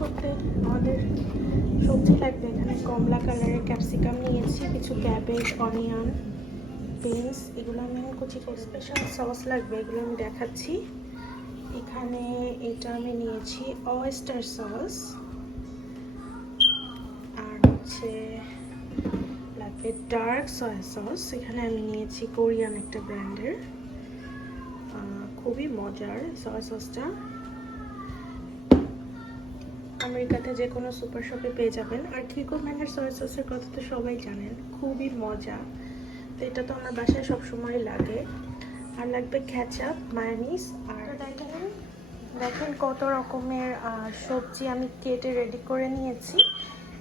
আমাদের সবজি লাগবে। এখানে কমলা কালারের ক্যাপসিকাম নিয়েছি, কিছু ক্যাবেজ অনিয়ন বিনস এগুলো আমি এখন স্পেশাল সস লাগবে, এগুলো আমি দেখাচ্ছি। এখানে এটা আমি নিয়েছি অয়েস্টার সস আর হচ্ছে লাগবে ডার্ক সয়া সস এখানে আমি নিয়েছি কোরিয়ান একটা ব্র্যান্ডের। খুবই মজার সয়া সসটা আমেরিকাতে যে কোনো সুপার শপে পেয়ে যাবেন। আর ঠিকো ম্যানের সয়া সসের কথা তো সবাই জানেন, খুবই মজা। তো এটা তো আমার বাসায় সবসময় লাগে। আর লাগবে ক্যাচাপ মায়ানিস আর দেখেন দেখেন কত রকমের সবজি আমি কেটে রেডি করে নিয়েছি।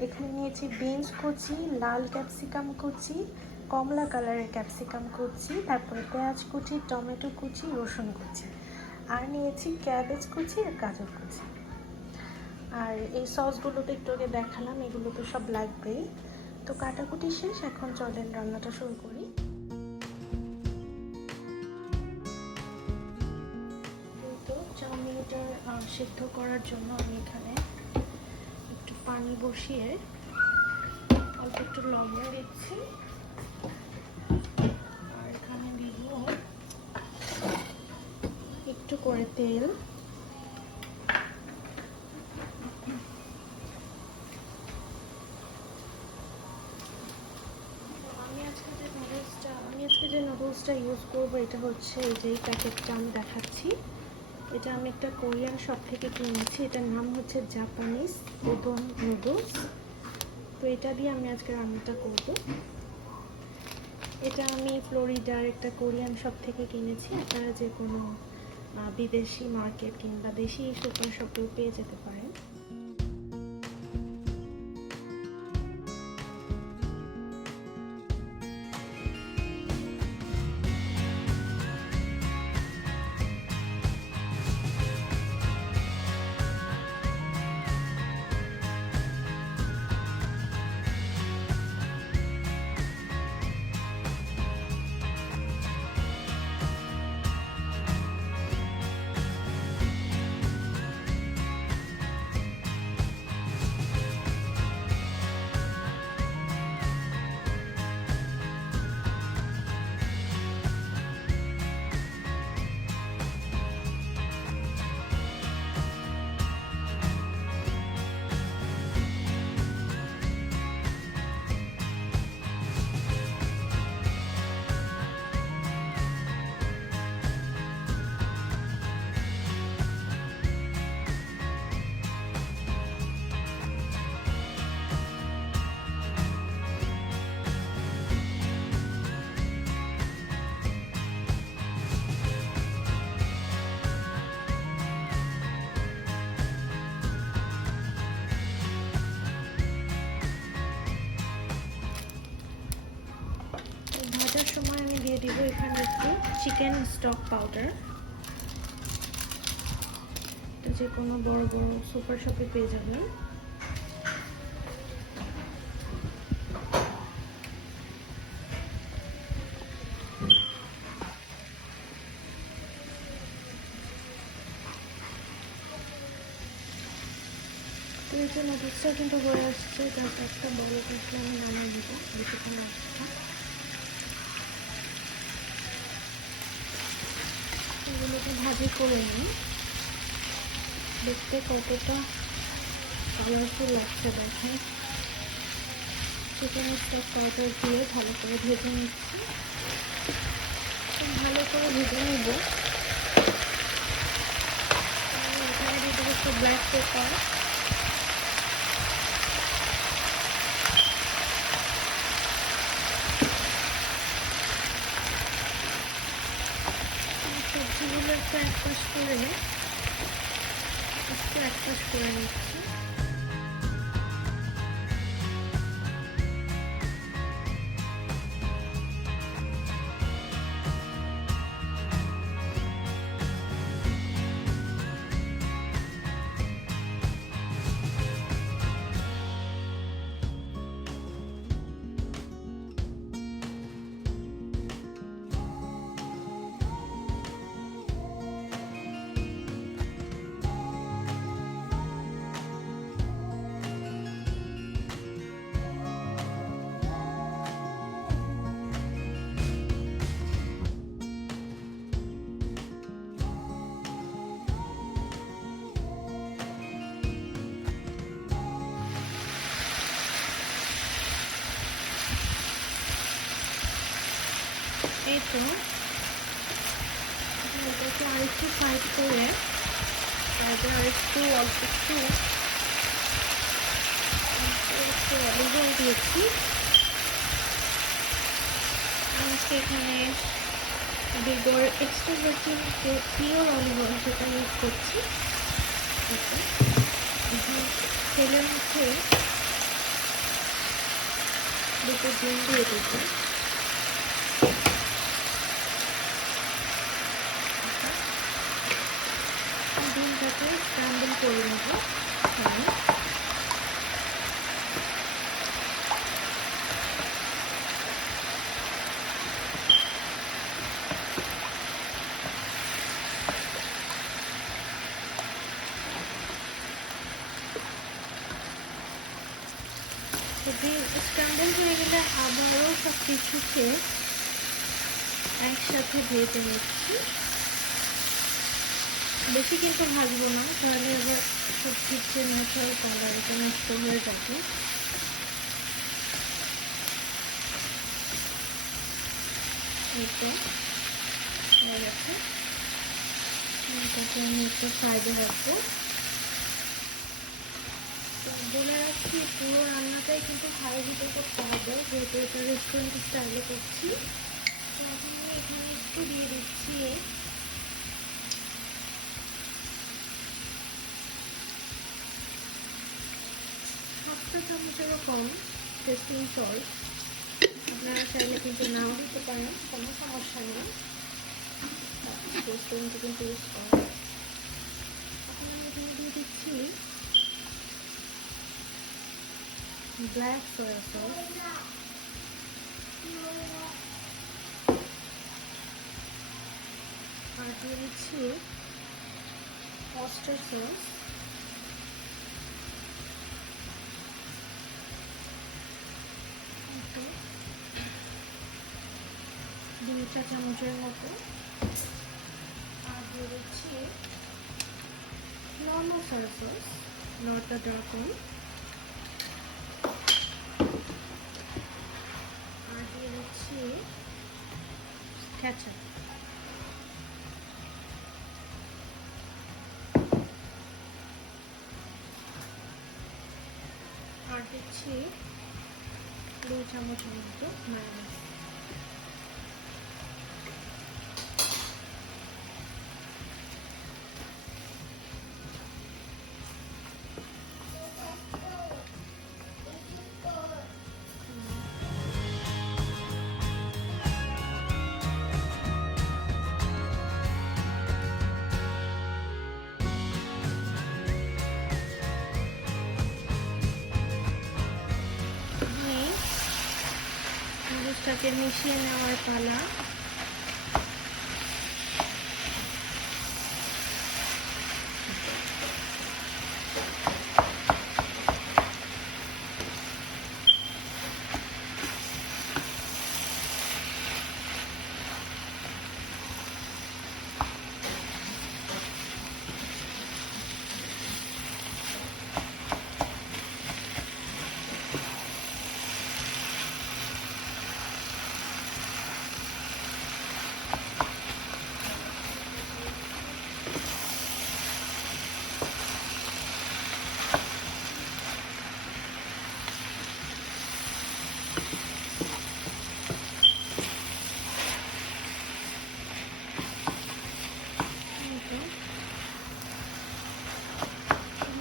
এখানে নিয়েছি বিনস কুচি, লাল ক্যাপসিকাম কুচি, কমলা কালারের ক্যাপসিকাম কুচি, তারপরে পেঁয়াজ কুচি, টমেটো কুচি, রসুন কুচি। আর নিয়েছি ক্যাবেজ কুচি আর গাজর কুচি। আর এই সসগুলো তো একটু আগে দেখালাম, এগুলো তো সব লাগবেই তো কাটাকুটি শেষ, এখন চলেন রান্নাটা শুরু করি। তো চাউমিনটা সিদ্ধ করার জন্য আমি এখানে একটু পানি বসিয়ে অল্প একটু লবণ দিচ্ছি। আর এখানে দিব একটু করে তেল আমি আজকে যে নুডলসটা আমি আজকে যে ইউজ করব, এটা হচ্ছে এই যে প্যাকেটটা আমি দেখাচ্ছি। এটা আমি একটা কোরিয়ান শপ থেকে কিনেছি এটার নাম হচ্ছে জাপানিজ উদন নুডলস তো এটা দিয়ে আমি আজকে রান্নাটা করব। এটা আমি ফ্লোরিডার একটা কোরিয়ান শপ থেকে কিনেছি, আপনারা যে কোনো বিদেশি মার্কেট কিংবা দেশি সুপার শপেও পেয়ে যেতে পারেন। দিব এখানে একটু চিকেন স্টক পাউডার। যে কোনো বড় বড় সুপার শপে পেয়ে যাবেন। কিন্তু হয়ে আসছে তারপর একটা বড় পিসটা আমি নামিয়ে বেশিক্ষণ না। ভাজি করে নিই। দেখতে কতটা কালারফুল লাগছে দেখেন। চিকেন স্টক পাউডার দিয়ে ভালো করে ভেজে নিচ্ছি। ভালো করে ভেজে নিব। এখানে দিয়ে ব্ল্যাক পেপার সবজিগুলো একটু এক পাশ করে একটু এক পাশ করে নিচ্ছি। তো এটাকে আরেকটু সাইড করে তারপরে আরেকটু, অল্প একটু অলিভ অয়েল দিয়েছি। এখানে বিগর extra virgin pure olive oil যেটা ইউজ করছি তেলের মধ্যে দুটো ডিম দিয়ে দিতে ডিমটাকে স্ক্রাম্বল করে নেব। আমি স্ক্রাম্বল হয়ে গেলে আবারও সব কিছুকে একসাথে ভেজে নিচ্ছি। বেশি কিন্তু ভাজবো না, তাহলে আবার সব কিছু ন্যাচারাল কালার এটা নষ্ট হয়ে যাবে। হয়ে আমি একটু সাইডে রাখব। বলে রাখছি, পুরো রান্নাটাই কিন্তু হাই হিটে করতে হবে, যেহেতু এটা রেস্টুরেন্ট স্টাইলে করছি। তো এখন আমি এখানে একটু দিয়ে দিচ্ছি চামচেরও কম টেস্টিং সল্ট আপনারা চাইলে কিন্তু নাও দিতে পারেন কোনো সমস্যা নেই রেস্টুরেন্টে কিন্তু ইউজ করা এখন আমি এখানে দিয়ে দিচ্ছি black soy sauce. আর দিয়ে দিচ্ছি অস্টার সস চা চামচের মতো। আর দিয়ে দিচ্ছি normal soya sauce not the dark আর দিয়ে দিচ্ছি ketchup আর দিচ্ছি দুই চামচের মতো মায়োনিজ নুডলসটাকে মিশিয়ে নেওয়ার পালা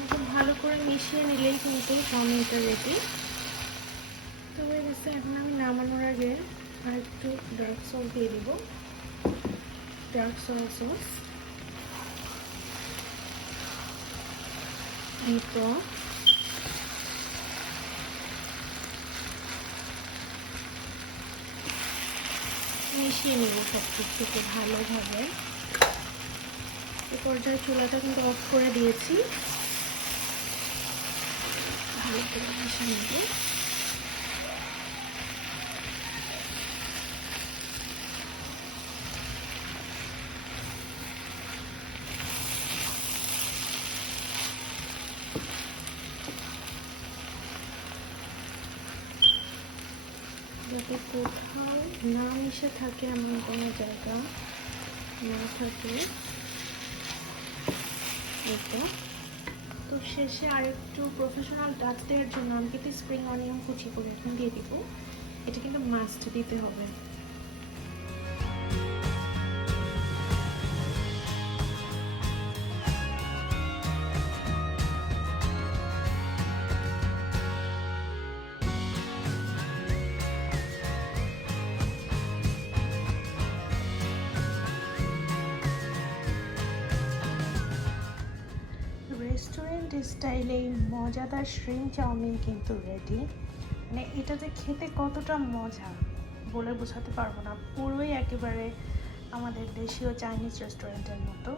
খুব ভালো করে মিশিয়ে নিলেই কিন্তু চাউমিনটা রেডি তো হয়ে গেছে এখন আমি নামানোর আগে আর একটু ডার্ক সস দিয়ে দিব। ডার্ক সয়া সস মিশিয়ে নেব সব কিছুকে ভালোভাবে। এ পর্যায়ে চুলাটা কিন্তু অফ করে দিয়েছি। যাতে কোথাও না মিশে থাকে এমন কোনো জায়গা না থাকে এটা তো শেষে আর একটু প্রফেশনাল টাচ দেওয়ার জন্য আমি কিন্তু স্প্রিং অনিয়ন কুচি করে এখন দিয়ে দিব। এটা কিন্তু মাস্ট দিতে হবে। রেস্টুরেন্ট স্টাইলে এই মজাদার শ্রিম চাউমিন কিন্তু রেডি মানে এটা যে খেতে কতটা মজা বলে বোঝাতে পারব না। পুরোই একেবারে আমাদের দেশীয় চাইনিজ রেস্টুরেন্টের মতো।